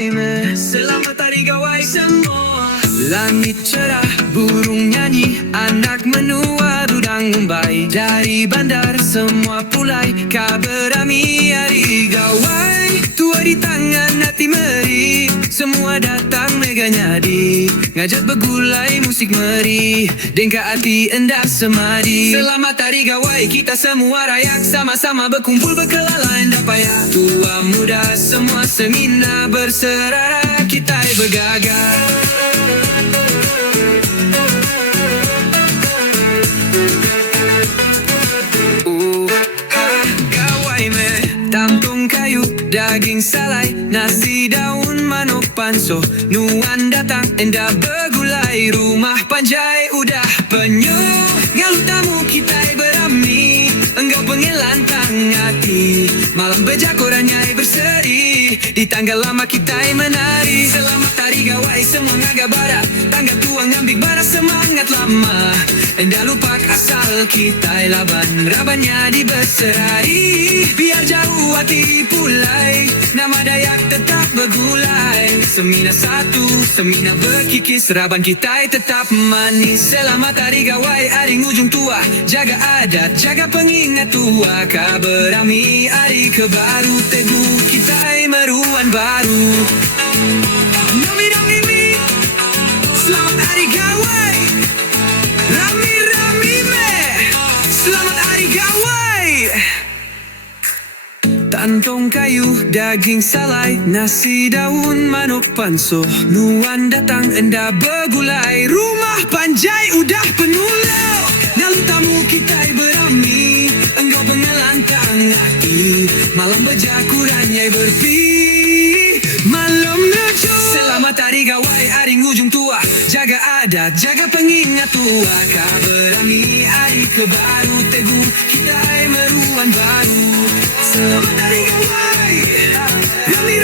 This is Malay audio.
gawai me. Selamat hari gawai semua. Langit cerah, burung nyanyi, anak menua, dudang membai. Dari bandar semua pulai, kabar kami hari gawai. Tua di tangan hati meri, semua datang mega nyadi. Ngajak bergulai musik meri, dengka hati endah semadi. Selamat hari gawai, kita semua rayak, sama-sama berkumpul berkelala endah payah. Tua muda semua semina berserara, kita bergagah. Tampung kayu, daging salai, nasi daun manuk panso. Nuan datang, endah bergulai, rumah panjai udah penuh. Ngalu tamu kita berami, enggau pengelantang hati. Malam bejakorannya berseri, di tanggal lama kita menari. Selamat hari gawai semua ngagabara, tangga tua ngambik bara semangat lama. Endah lupa asal kita laban, rabannya dibeserai. Biar jauh hati pulai, nama Dayak tetap bergulai. Semina satu, semina berkikis, raban kita tetap manis. Selamat hari gawai, hari ngujung tua, jaga adat, jaga pengingat tua. Kaberami hari kebaru, teguh kita meruan baru. Nami mi, selamat hari gawai. Rami me, selamat hari gawai. Tantong kayu, daging salai, nasi daun manuk panso. Nuan datang endah bergulai, rumah panjai udah penuh. Nalu tamu kita berami, enggau pengelantang hati. Malam bejakurannya berpi, malam lucu. Selamat hari gawai, hari ngujung tua, jaga adat, jaga pengingat tua. Kaberami hari kebaru, teguh kita meruan baru. Selamat hari gawai, rami